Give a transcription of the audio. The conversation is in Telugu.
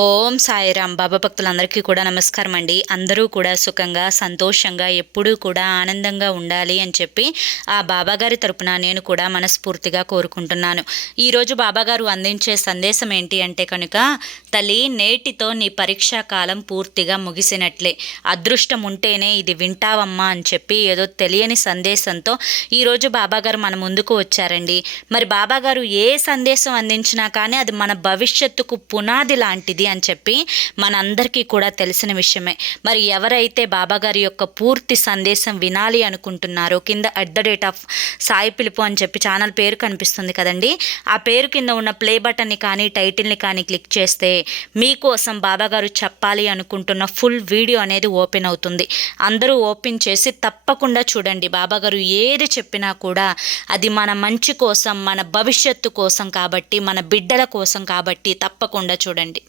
ఓం సాయిరాం. బాబా భక్తులందరికీ కూడా నమస్కారం అండి. అందరూ కూడా సుఖంగా సంతోషంగా ఎప్పుడూ కూడా ఆనందంగా ఉండాలి అని చెప్పి ఆ బాబాగారి తరపున నేను కూడా మనస్ఫూర్తిగా కోరుకుంటున్నాను. ఈరోజు బాబాగారు అందించే సందేశం ఏంటి అంటే కనుక, తల్లి నేటితో నీ పరీక్షా కాలం పూర్తిగా ముగిసినట్లే, అదృష్టం ఉంటేనే ఇది వింటావమ్మా అని చెప్పి ఏదో తెలియని సందేశంతో ఈరోజు బాబాగారు మన ముందుకు వచ్చారండి. మరి బాబాగారు ఏ సందేశం అందించినా కానీ అది మన భవిష్యత్తుకు పునాది లాంటిది అని చెప్పి మనందరికీ కూడా తెలిసిన విషయమే. మరి ఎవరైతే బాబాగారి యొక్క పూర్తి సందేశం వినాలి అనుకుంటున్నారో కింద @సాయి పిలుపు అని చెప్పి ఛానల్ పేరు కనిపిస్తుంది కదండి, ఆ పేరు కింద ఉన్న ప్లే బటన్ని కానీ టైటిల్ని కానీ క్లిక్ చేస్తే మీకోసం బాబాగారు చెప్పాలి అనుకుంటున్న ఫుల్ వీడియో అనేది ఓపెన్ అవుతుంది. అందరూ ఓపెన్ చేసి తప్పకుండా చూడండి. బాబాగారు ఏది చెప్పినా కూడా అది మన మంచి కోసం, మన భవిష్యత్తు కోసం కాబట్టి, మన బిడ్డల కోసం కాబట్టి తప్పకుండా చూడండి.